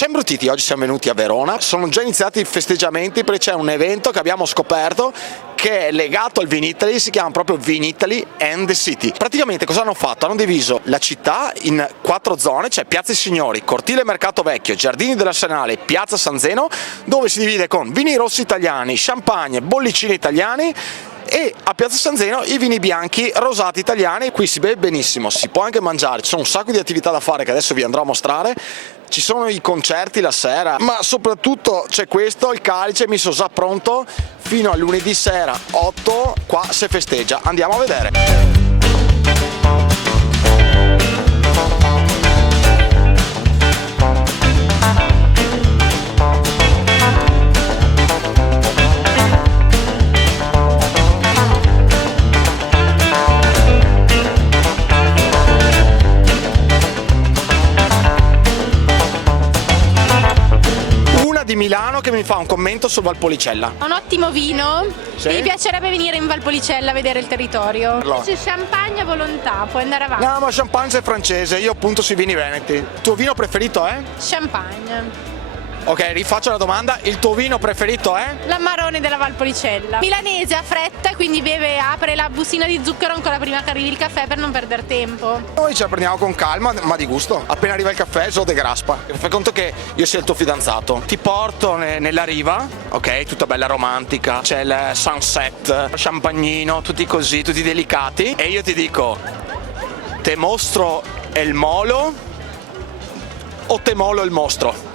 Ciao imbrutiti, oggi siamo venuti a Verona, sono già iniziati i festeggiamenti perché c'è un evento che abbiamo scoperto che è legato al Vinitaly, si chiama proprio Vinitaly and the City. Praticamente cosa hanno fatto? Hanno diviso la città in 4 zone, c'è Piazza Signori, Cortile Mercato Vecchio, Giardini dell'Arsenale, Piazza San Zeno, dove si divide con vini rossi italiani, champagne, bollicine italiani, e a Piazza San Zeno i vini bianchi rosati italiani. Qui si beve benissimo, si può anche mangiare, ci sono un sacco di attività da fare che adesso vi andrò a mostrare, ci sono i concerti la sera, ma soprattutto c'è questo, il calice messo già pronto fino a lunedì sera 8, qua si festeggia, andiamo a vedere. Di Milano che mi fa un commento su Valpolicella. Un ottimo vino, sì? Mi piacerebbe venire in Valpolicella a vedere il territorio. C'è champagne a volontà, puoi andare avanti. No, ma champagne è francese, io appunto sui vini veneti. Il tuo vino preferito è? Champagne. Ok, rifaccio la domanda, il tuo vino preferito è? L'Amarone della Valpolicella. Milanese a fretta, quindi apre la bustina di zucchero ancora prima che arrivi il caffè per non perdere tempo. Noi ce la prendiamo con calma, ma di gusto. Appena arriva il caffè, so de graspa. Fai conto che io sia il tuo fidanzato. Ti porto nella riva, ok? Tutta bella romantica. C'è il sunset, champagnino, tutti così, tutti delicati. E io ti dico, te mostro il molo o te molo il mostro?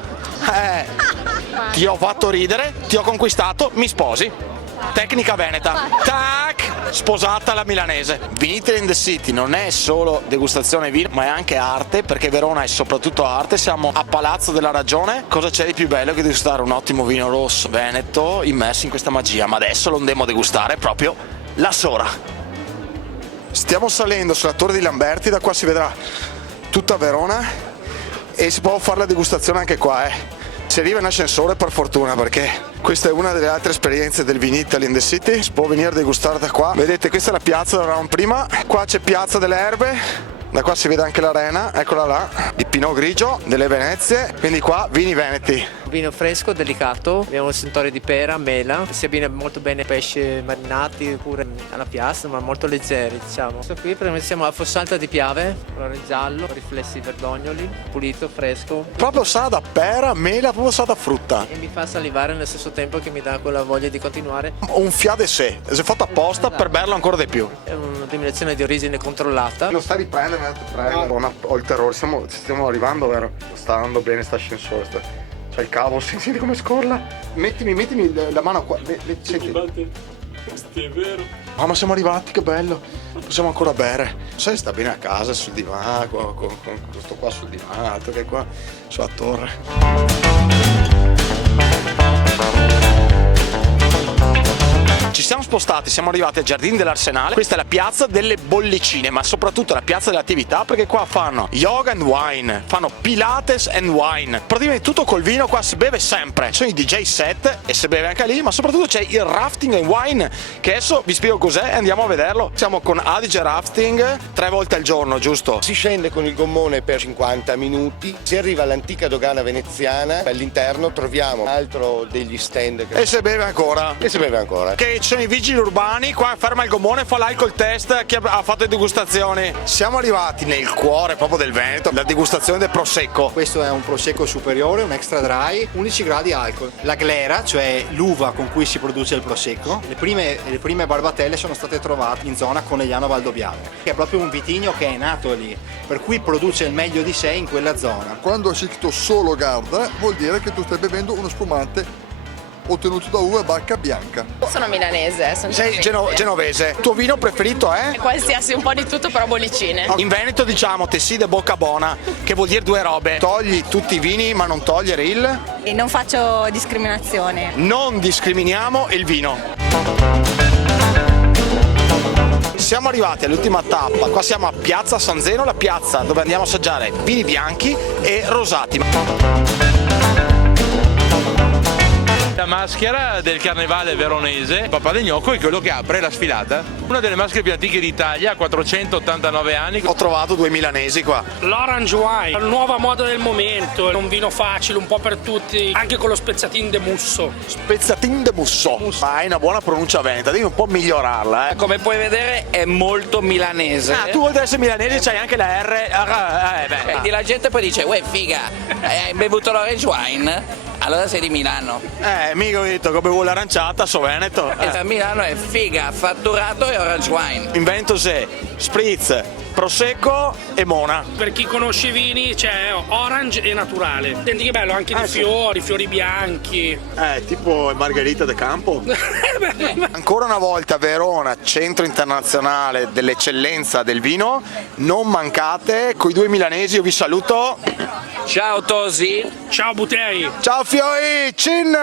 Ti ho fatto ridere, ti ho conquistato, mi sposi. Tecnica veneta. Tac! Sposata alla milanese. Vinitaly in the City non è solo degustazione vino, ma è anche arte, perché Verona è soprattutto arte. Siamo a Palazzo della Ragione. Cosa c'è di più bello che degustare un ottimo vino rosso veneto immerso in questa magia? Ma adesso lo andremo a degustare proprio la sera. Stiamo salendo sulla Torre di Lamberti, da qua si vedrà tutta Verona e si può fare la degustazione anche qua, Si arriva in ascensore per fortuna, perché questa è una delle altre esperienze del Vinitaly in the City, si può venire a degustare da qua. Vedete, questa è la piazza dove eravamo prima, qua c'è Piazza delle Erbe, da qua si vede anche l'arena, eccola là, di Pinot Grigio, delle Venezie, quindi qua vini veneti. Vino fresco, delicato, abbiamo un sentore di pera, mela, si abbina molto bene pesce marinati pure alla piastra, ma molto leggeri, diciamo. Questo qui siamo a Fossalta di Piave, colore giallo, riflessi verdognoli, pulito, fresco. Proprio sa da pera, mela, proprio sa da frutta. E mi fa salivare nello stesso tempo che mi dà quella voglia di continuare. Un fiade sé, si è fatto apposta per berlo ancora di più. È una denominazione di origine controllata. Lo sta riprendendo, ho il terrore, stiamo arrivando, vero? Sta andando bene sta ascensore, c'è il cavo, senti come scorla? Mettimi la mano qua, senti. È vero. Ma siamo arrivati, che bello, possiamo ancora bere. Sai, sta bene a casa sul divano, con questo qua sul divano, altro che qua sulla torre. Ci siamo spostati, siamo arrivati al Giardini dell'Arsenale. Questa è la piazza delle bollicine, ma soprattutto la piazza delle attività, perché qua fanno yoga and wine, fanno pilates and wine. Praticamente tutto col vino, qua si beve sempre. Ci sono i DJ set e si beve anche lì, ma soprattutto c'è il rafting and wine, che adesso vi spiego cos'è e andiamo a vederlo. Siamo con Adige Rafting 3 volte al giorno, giusto? Si scende con il gommone per 50 minuti, si arriva all'antica dogana veneziana, all'interno troviamo altro degli stand E si beve ancora. e si beve ancora. Che ci sono i vigili urbani, qua ferma il gommone, fa l'alcol test, chi ha fatto le degustazioni. Siamo arrivati nel cuore proprio del Veneto, la degustazione del prosecco. Questo è un prosecco superiore, un extra dry, 11 gradi alcol. La glera, cioè l'uva con cui si produce il prosecco, le prime barbatelle sono state trovate in zona Conegliano Valdobbiadene, che è proprio un vitigno che è nato lì, per cui produce il meglio di sé in quella zona. Quando hai scritto solo Garda vuol dire che tu stai bevendo uno spumante ottenuto da uva barca bianca. Sono milanese, Sei genovese. Il tuo vino preferito è? qualsiasi, un po' di tutto, però bollicine. In Veneto diciamo tesside bocca buona, che vuol dire 2 robe. Togli tutti i vini ma non togliere il... E non faccio discriminazione. Non discriminiamo il vino. Siamo arrivati all'ultima tappa, qua siamo a Piazza San Zeno, la piazza dove andiamo a assaggiare vini bianchi e rosati. La maschera del carnevale veronese. Papà del Gnocco è quello che apre la sfilata. Una delle maschere più antiche d'Italia, ha 489 anni. Ho trovato 2 milanesi qua. L'Orange Wine, la nuova moda del momento, è un vino facile, un po' per tutti, anche con lo spezzatin de musso. Spezzatin de musso. Ma hai una buona pronuncia veneta, devi un po' migliorarla, eh. Come puoi vedere è molto milanese. Ah, tu oltre ad essere milanese c'hai anche la R. Quindi la gente poi dice, uè figa, hai bevuto l'Orange Wine? Allora sei di Milano. Mica ho detto che bevo l'aranciata, so veneto. E a Milano è figa, fatturato e Orange Wine. Invento se spritz, prosecco e mona. Per chi conosce i vini c'è orange e naturale. Senti che bello, anche di fiori bianchi. Tipo Margherita de Campo. Ancora una volta Verona, centro internazionale dell'eccellenza del vino. Non mancate, coi 2 milanesi io vi saluto. Ciao Tosi. Ciao Butei. Ciao Fioi, cin!